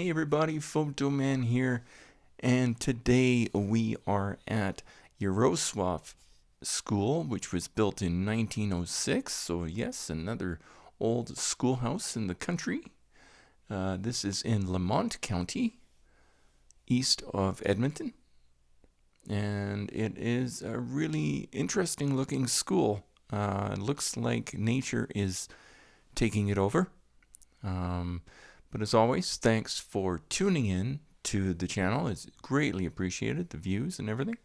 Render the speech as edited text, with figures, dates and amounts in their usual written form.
Hey everybody, Photo Man here, and today we are at Jaroslaw School, which was built in 1906. So yes, another old schoolhouse in the country. This is in Lamont County, east of Edmonton, and it is a really interesting looking school. It looks like nature is taking it over. But as always, thanks for tuning in to the channel. It's greatly appreciated, the views and everything.